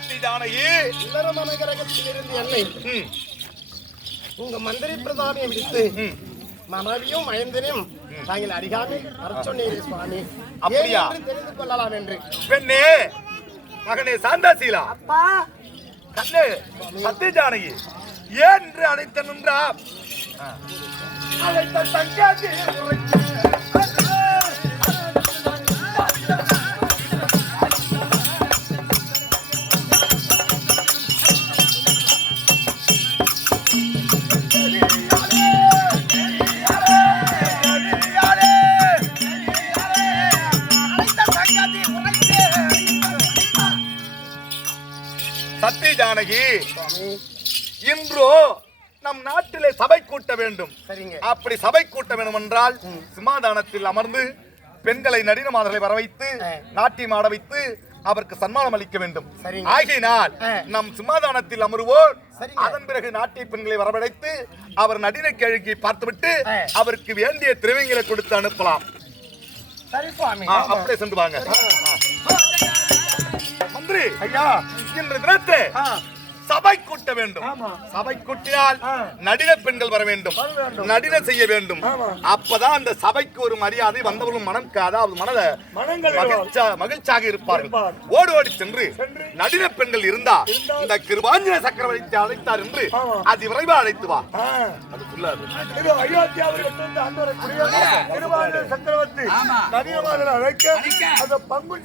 சத்தி ஜானகி இருந்து என்னை ம், உங்க மந்திரி பிரதானியை விடுத்து ம். மனைவியும் மைந்தனையும் தாங்கள் அறியாமல் அரச்சொன்னீரே சுவாமி. அப்படியா? என்று தெரிந்து கொள்ளலாம் என்று. பெண்ணே மகனே சாந்தாசீலா அப்பா. கண்ணே சத்தி ஜானகி ஏன் என்று அழைத்த நின்றா அழைத்த தங்காதி சத்தி ஜானகி இன்றோ நம் நாட்டிலே சபை கூட்ட வேண்டும் சரிங்க அப்படி சபை கூட்ட வேண்டும் என்றால் சிம்மாதானத்தில் அமர்ந்து பெண்களை நடின மாதர்களை வர வைத்து. நாட்டியம் ஆட வைத்து அவருக்கு சன்மானம் அளிக்க வேண்டும் சரிங்க. ஆகையினால் ஆ. நம் சிம்மாதானத்தில் அமருவோர். அதன் பிறகு நாட்டிய பெண்களை வரவழைத்து அவர் நடின கேள்வியை பார்த்துவிட்டு. அவருக்கு வேண்டிய திரவியங்களை கொடுத்து அனுப்பலாம் அப்படியே சென்று வாங்க. மந்திரி ஐயா இன்று தினத்தை சபை கூட்ட வேண்டும். சபை கூட்டினால். நடின பெண்கள் வர வேண்டும். நடின செய்ய வேண்டும். அப்பதான் அந்த சபைக்கு ஒரு மரியாதை வந்தவர்களும் மனம் அதாவது மனத மகிழ்ச்சியாக இருப்பார்கள் இருப்பார். ஓடி ஓடி சென்று. நடின பெண்கள் இருந்தா. இந்த கிருபாஞ்சன சக்கரவர்த்தி அழைத்தார் என்று. அது விரைவா அழைத்து வா சக்கரவர்த்தி அழைக்க அந்த பங்கு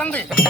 பிறந்து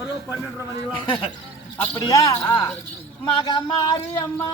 வரும் பன்னெண்டரை மணிக்கெல்லாம் அப்படியா? மகமாரி அம்மா